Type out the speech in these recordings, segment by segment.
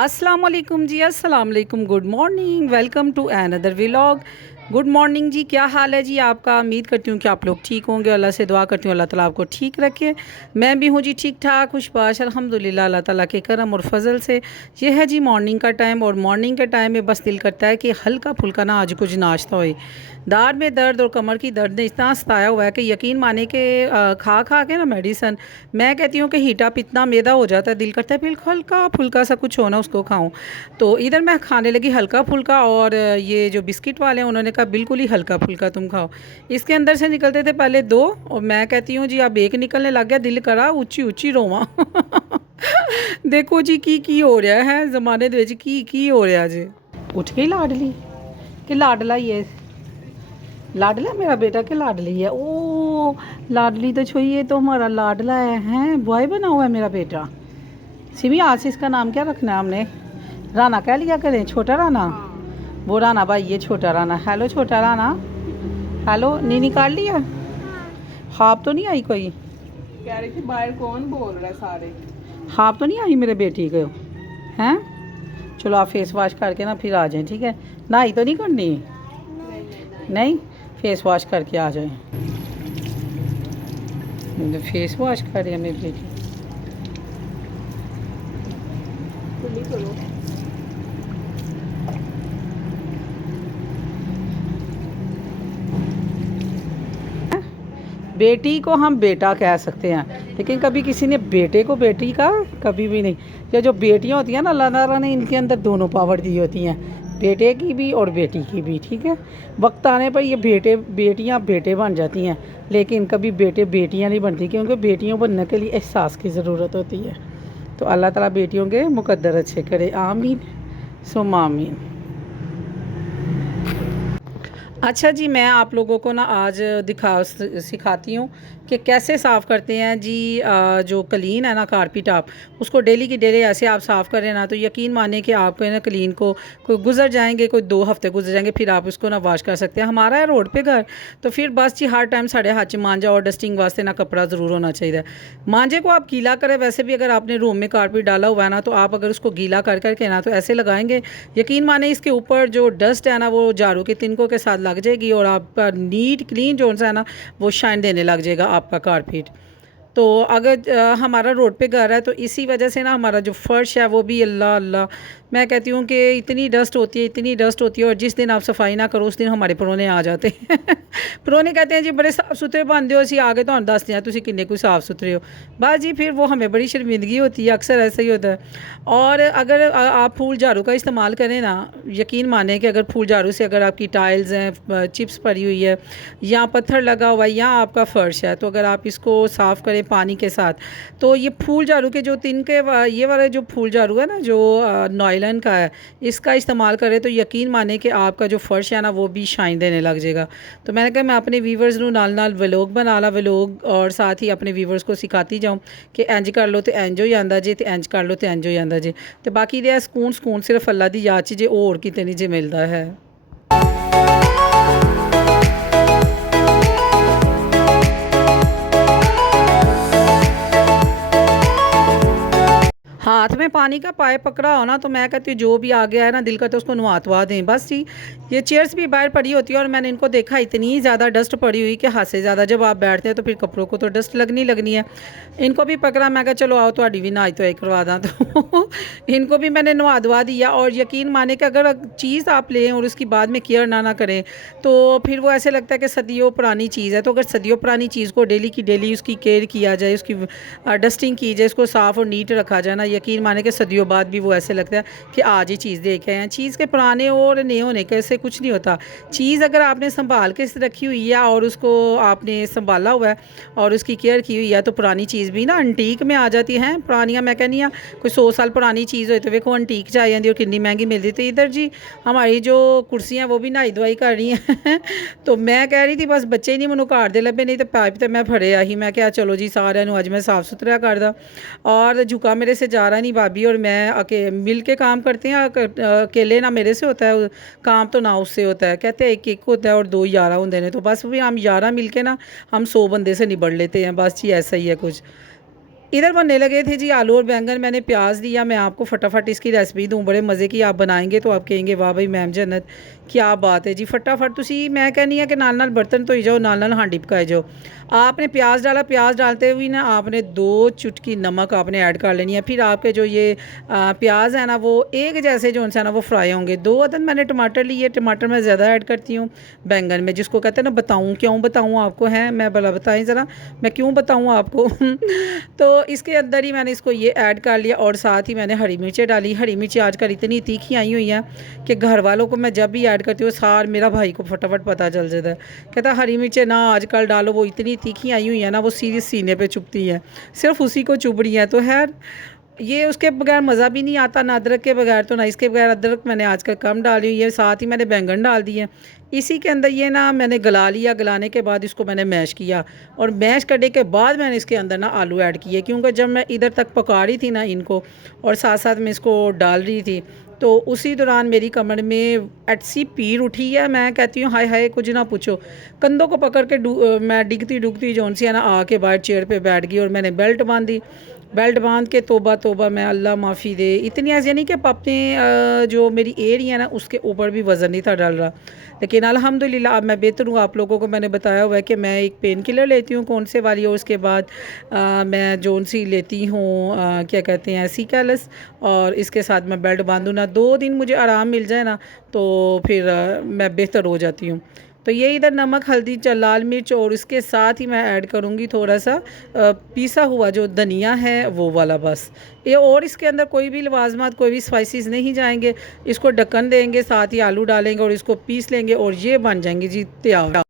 अस्सलाम वालेकुम जी, अस्सलाम वालेकुम, good morning, welcome to another vlog. Good morning जी, क्या हाल है जी आपका? उम्मीद करती हूँ कि आप लोग ठीक होंगे। अल्लाह से दुआ करती हूँ अल्लाह ताला आपको ठीक रखे। मैं भी हूँ जी ठीक ठाक, खुशबाश, अल्हम्दुलिल्लाह, अल्लाह ताला के करम और फजल से। ये है जी मॉर्निंग का टाइम, और मॉर्निंग के टाइम में बस दिल करता है कि हल्का फुल्का ना आज कुछ नाश्ता होए। दाढ़ में दर्द और कमर की दर्द ने इतना सताया हुआ है कि यकीन माने कि खा खा के ना मेडिसन, मैं कहती हूँ कि हीट अप इतना मैदा हो जाता है, दिल करता है बिल्कुल हल्का फुल्का सा कुछ हो ना उसको खाऊं। तो इधर मैं खाने लगी हल्का फुल्का, और ये जो बिस्किट वाले हैं उन्होंने कहा बिल्कुल ही हल्का फुल्का तुम खाओ। इसके अंदर से निकलते थे पहले दो, और मैं कहती हूँ जी अब एक निकलने लग गया, दिल करा ऊंची ऊंची रोवां। देखो जी की हो रहा है जमाने दे विच, की हो रहा जी। उठ गई लाडली कि लाडला ही है? लाडला मेरा बेटा के लाडली है? ओ लाडली तो छोई, ये तो हमारा लाडला है बॉय बना हुआ है मेरा बेटा। सिमी आज से इसका नाम क्या रखना है हमने? राना कह लिया करें, छोटा राना। वो राना भाई, ये छोटा राना। हेलो छोटा राना, हेलो। नी निकाल लिया? ख्वाब तो नहीं आई कोई? कह रही थी बाहर कौन बोल रहा है सारे। ख्वाब तो नहीं आई मेरे बेटी को? हैं? चलो आप फेस वॉश करके ना फिर आ जाएं, ठीक है? नहाई तो नहीं करनी? नहीं, फेस वॉश करके आ जाएं। फेस वॉश कर रही है मेरी बेटी। खुली करो। बेटी को हम बेटा कह सकते हैं, लेकिन कभी किसी ने बेटे को बेटी का कभी भी नहीं। या जो बेटियां होती हैं ना, अल्लाह ताला ने इनके अंदर दोनों पावर दी होती हैं, बेटे की भी और बेटी की भी, ठीक है? वक्त आने पर ये बेटियां बेटे बन जाती हैं, लेकिन कभी बेटे बेटियां नहीं बनती, क्योंकि बेटियों बनने के लिए एहसास की ज़रूरत होती है। तो अल्लाह ताला बेटियों के मुकद्दर अच्छे करे, आमीन सुम आमीन। अच्छा जी, मैं आप लोगों को ना आज सिखाती हूँ कि कैसे साफ़ करते हैं जी। जो क्लीन है ना कारपेट, आप उसको डेली की डेली ऐसे आप साफ़ करें ना, तो यकीन माने कि आप ना क्लीन को कोई गुजर जाएंगे, कोई 2 हफ्ते गुजर जाएंगे, फिर आप उसको ना वॉश कर सकते हैं। हमारा है रोड पे घर, तो फिर बस जी हर टाइम साढ़े हाथ च मांझा और डस्टिंग वास्ते ना कपड़ा ज़रूर होना चाहिए। मांझे को आप गीला करें, वैसे भी अगर आपने रूम में कारपेट डाला हुआ है ना, तो आप अगर उसको गीला कर करके ना तो ऐसे लगाएंगे, यकीन माने इसके ऊपर जो डस्ट है ना वो झाड़ू के तिनकों के साथ लग जाएगी, और आपका नीट क्लीन जो सा है ना वो शाइन देने लग जाएगा आपका कारपेट। तो अगर हमारा रोड पे घर है, तो इसी वजह से ना हमारा जो फर्श है वो भी अल्लाह अल्लाह, मैं कहती हूँ कि इतनी डस्ट होती है, इतनी डस्ट होती है, और जिस दिन आप सफाई ना करो उस दिन हमारे परोने आ जाते हैं। परोने कहते हैं जी बड़े साफ़ सुथरे बनते हो, असी आगे तो दसते हैं तुम किन्ने कोई साफ़ सुथरे हो। बस जी फिर वो हमें बड़ी शर्मिंदगी होती है, अक्सर ऐसा ही होता है। और अगर आप फूल झाड़ू का इस्तेमाल करें ना, यकीन माने कि अगर फूल झाड़ू से अगर आपकी टाइल्स हैं, चिप्स पड़ी हुई है, या पत्थर लगा हुआ है, या आपका फ़र्श है, तो अगर आप इसको साफ़ करें पानी के साथ, तो ये फूल झाड़ू के जो तिनके ये वाला जो फूल झाड़ू है ना, जो नॉयलन का है, इसका इस्तेमाल करें तो यकीन माने कि आपका जो फ़र्श है ना वो भी शाइन देने लग जाएगा। तो मैंने कहा मैं अपने व्यूवर्स ਨੂੰ नाल नाल व्लॉग बना ला, व्लॉग, और साथ ही अपने व्यूवर्स को सिखाती जाऊँ कि इंज कर लो तो इंज हो जाता जे, तो इंज कर लो तो इंज हो जाता जे। तो बाकी दे ਸਕੂਨ सिर्फ अल्लाह दी याद च जे, होर किते नहीं जे मिलता है। हाथ में पानी का पाइप पकड़ा हो ना, तो मैं कहती हूँ जो भी आ गया है ना, दिल का तो उसको नहातवा दें बस जी। ये चेयर्स भी बाहर पड़ी होती है, और मैंने इनको देखा इतनी ज़्यादा डस्ट पड़ी हुई कि हद से ज़्यादा। जब आप बैठते हैं तो फिर कपड़ों को तो डस्ट लगनी है। इनको भी पकड़ा, मैं कहा चलो आओ तो भी नहाई तो एक करवा दा, तो इनको भी मैंने नहा धवा दिया। और यकीन माने कि अगर चीज़ आप लें और उसकी बाद में केयर ना करें, तो फिर वो ऐसे लगता है कि सदियों पुरानी चीज़ है। तो अगर सदियों पुरानी चीज़ को डेली की डेली उसकी केयर किया जाए, उसकी डस्टिंग की जाए, उसको साफ़ और नीट रखा जाए ना, यकीन माने कि सदियों बाद भी वो ऐसे लगता है कि आज ही चीज़ देख आए हैं। चीज़ के पुराने और नए होने के ऐसे कुछ नहीं होता। चीज़ अगर आपने संभाल के रखी हुई है और उसको आपने संभाला हुआ है और उसकी केयर की हुई है, तो पुरानी चीज़ भी ना अंटीक में आ जाती है। पुरानियाँ मैं कहनी हाँ, कोई 100 साल पुरानी चीज़ हो तो देखो अंटीक च आ जाती और कितनी महंगी मिलती। तो इधर जी हमारी जो कुर्सियाँ वो भी नहाई धवाई कर रही हैं। तो मैं कह रही थी बस बच्चे ही नहीं मैनू घर दे लभे, नहीं तो पाइप तो मैं फड़िया ही। मैं क्या चलो जी सारे अज मैं साफ़ सुथरा कर दा, और झुका मेरे से जा रहा नहीं। भाभी और मैं मिल के काम करते हैं, अकेले ना मेरे से होता है काम, तो ना उससे होता है। कहते हैं एक एक होता है और 2 11 होते हैं, तो बस भी हम 11 मिल के ना हम 100 बंदे से निबड़ लेते हैं। बस जी ऐसा ही है कुछ। इधर बनने लगे थे जी आलू और बैंगन। मैंने प्याज दिया। मैं आपको फटाफट इसकी रेसिपी दूँ, बड़े मज़े की। आप बनाएंगे तो आप कहेंगे वाह भाई मैम जन्नत, क्या बात है जी। फटाफट तुसी मैं कहनी है कि नाल नाल बर्तन धोई जाओ, नाल नाल हांडी पकाई जाओ। आपने प्याज डाला, प्याज डालते हुए ना आपने 2 चुटकी नमक आपने ऐड कर लेनी है। फिर आपके जो ये प्याज है ना वो एक जैसे जो है ना वो फ्राई होंगे। 2 अदद मैंने टमाटर लिए, टमाटर मैं ज़्यादा ऐड करती हूँ बैंगन में, जिसको कहते हैं ना बताऊँ, क्यों बताऊँ आपको है, मैं भला बताएं ज़रा मैं क्यों बताऊँ आपको तो इसके अंदर ही मैंने इसको ये ऐड कर लिया और साथ ही मैंने हरी मिर्चें डाली। हरी मिर्चें आजकल इतनी तीखी आई हुई हैं कि घर वालों को मैं जब भी ऐड करती हूँ सार मेरा भाई को फटाफट पता चल जाता है, कहता हरी मिर्चें ना आजकल डालो, वो इतनी तीखी आई हुई है ना वो सीधे सीने पे चुभती हैं, सिर्फ उसी को चुभ रही हैं। तो खैर ये उसके बगैर मज़ा भी नहीं आता, ना अदरक के बगैर, तो ना इसके बगैर। अदरक मैंने आजकल कम डाली हुई है। साथ ही मैंने बैंगन डाल दिए इसी के अंदर। ये ना मैंने गला लिया, गलाने के बाद इसको मैंने मैश किया और मैश करने के बाद मैंने इसके अंदर ना आलू ऐड किए, क्योंकि जब मैं इधर तक पका रही थी ना इनको और साथ साथ मैं इसको डाल रही थी तो उसी दौरान मेरी कमर में ऐसी पीड़ उठी है, मैं कहती हूँ हाय हाय कुछ ना पूछो। कंधों को पकड़ के मैं डिगती डुगती जौन सी है ना आके बाहर चेयर पे बैठ गई और मैंने बेल्ट बांधी। बेल्ट बांध के तोबा तोबा, मैं अल्लाह माफ़ी दे, इतनी ऐसी नहीं कि अपने जो मेरी एरिया है ना उसके ऊपर भी वज़न नहीं था डाल रहा, लेकिन अल्हम्दुलिल्लाह अब मैं बेहतर हूँ। आप लोगों को मैंने बताया हुआ है कि मैं एक पेन किलर लेती हूँ कौन से वाली, और उसके बाद मैं जौन सी लेती हूँ क्या कहते हैं सीकालस, और इसके साथ मैं बेल्ट बांधूँ ना 2 दिन मुझे आराम मिल जाए ना तो फिर मैं बेहतर हो जाती हूँ। तो ये इधर नमक हल्दी लाल मिर्च और इसके साथ ही मैं ऐड करूँगी थोड़ा सा पीसा हुआ जो धनिया है वो वाला, बस ये। और इसके अंदर कोई भी लवाजमात कोई भी स्पाइसेस नहीं जाएंगे। इसको ढक्कन देंगे, साथ ही आलू डालेंगे और इसको पीस लेंगे और ये बन जाएंगे जी तैयार।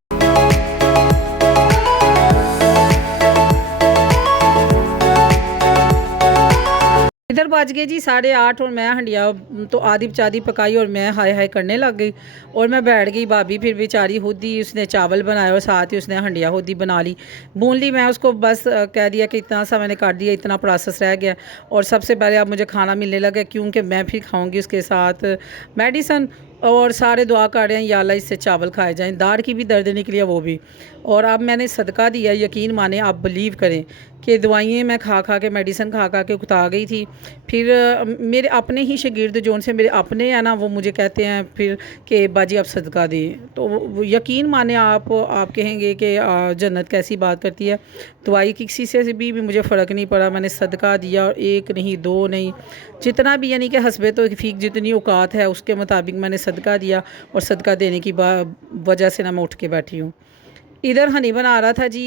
इधर बज गए जी 8:30 और मैं हंडिया तो आधी चादी पकाई और मैं हाय हाय करने लग गई और मैं बैठ गई। भाभी फिर बेचारी खुद ही उसने चावल बनाए और साथ ही उसने हंडिया खुद ही बना ली, भून ली। मैं उसको बस कह दिया कि इतना सा मैंने कर दिया, इतना प्रोसेस रह गया। और सबसे पहले अब मुझे खाना मिलने लगा क्योंकि मैं फिर खाऊंगी उसके साथ मेडिसन। और सारे दुआ कर रहे हैं या अल्लाह इससे चावल खाए जाएं, दाढ़ की भी दर्द निकली है वो भी। और अब मैंने सदका दिया, यकीन माने आप बिलीव करें कि दवाइयाँ मैं खा खा के मेडिसन खा खा के उकता गई थी। फिर मेरे अपने ही शागिर्द जोन से मेरे अपने हैं ना वो मुझे कहते हैं फिर कि बाजी आप सदका दें, तो वो यकीन माने आप कहेंगे कि जन्नत कैसी बात करती है। दवाई किसी से भी मुझे फ़र्क नहीं पड़ा, मैंने सदका दिया और 1 नहीं 2 नहीं जितना भी, यानी कि हस्बे तो फ़ीक जितनी औकात है उसके मुताबिक मैंने सदका दिया और सदका देने की वजह से ना मैं उठ के बैठी हूँ। इधर हनी बना रहा था जी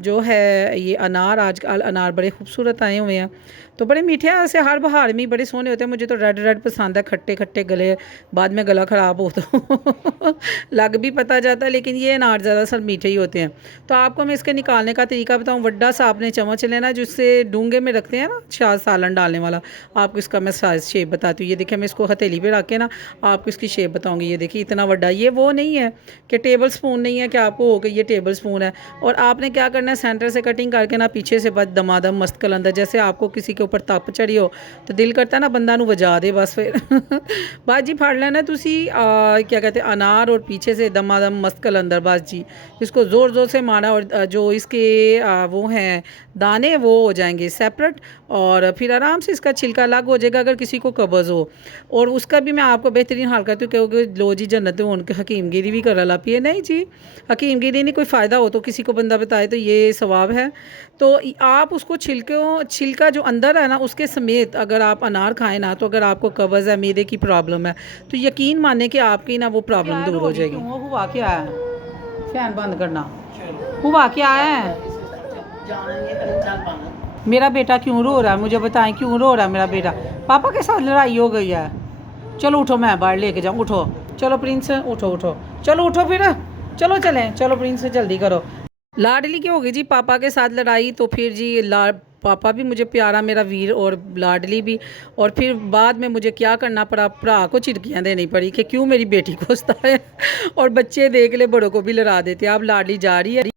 जो है ये अनार, आजकल अनार बड़े खूबसूरत आए हुए हैं तो बड़े मीठे हैं, ऐसे हर बहार में बड़े सोने होते हैं। मुझे तो रेड रेड पसंद है, खट्टे खट्टे गले, बाद में गला ख़राब हो तो लग भी पता जाता है, लेकिन ये अनार ज़्यादातर मीठे ही होते हैं। तो आपको मैं इसके निकालने का तरीका बताऊँ। वड्डा सा आपने चम्मच लेना जिससे डूंगे में रखते हैं ना सालन डालने वाला, आपको इसका मैं साइज़ शेप बताती हूँ। ये देखिए मैं इसको हथेली पे रख के ना आपको इसकी शेप बताऊँगी। ये देखिए इतना वड्डा, ये वो नहीं है कि टेबल स्पून नहीं है कि आपको हो गई ये टेबल स्पून है। और आपने क्या करना है सेंटर से कटिंग करके ना पीछे से बस दमादम मस्त कलंदर, जैसे आपको किसी के ऊपर तप चढ़ी हो तो दिल करता है ना बंदा नू वजा दे बस फिर बस जी फड़ लेना तुसी क्या कहते हैं अनार और पीछे से दमादम मस्त कलंदर, बस जी इसको ज़ोर ज़ोर से मारा और जो इसके वो हैं दाने वो हो जाएंगे सेपरेट और फिर आराम से इसका छिलका अलग हो जाएगा अगर किसी को कब्ज़ हो। और उसका भी मैं आपको बेहतरीन हाल करती हूँ क्योंकि लो जी जन्नत उनके हकीमगिरी भी कर ला पिए, नहीं जी हकीमगिरी नहीं, कोई फ़ायदा हो तो किसी को बंदा बताए तो ये सवाब है। तो आप उसको छिलका जो अंदर है ना उसके समेत अगर आप अनार खाएं ना, तो अगर आपको कब्ज़ है मैदे की प्रॉब्लम है तो यकीन माने कि आपकी ना वो प्रॉब्लम दूर हो जाएगी। हुआ क्या है, फैन बंद करना, हुआ क्या है, मेरा बेटा क्यों रो रहा है, मुझे बताएं क्यों रो रहा है मेरा बेटा, पापा के साथ लड़ाई हो गई है। चलो उठो मैं बाहर लेके जाऊँ, उठो चलो प्रिंस, उठो उठो चलो उठो फिर चलो चलें, चलो प्रिंस जल्दी करो। लाडली की होगी जी पापा के साथ लड़ाई, तो फिर जी पापा भी मुझे प्यारा मेरा वीर और लाडली भी, और फिर बाद में मुझे क्या करना पड़ा, भरा को चिड़कियाँ देनी पड़ी कि क्यों मेरी बेटी को हंसता है और बच्चे देख ले बड़ों को भी लड़ा देते। अब लाडली जा रही है।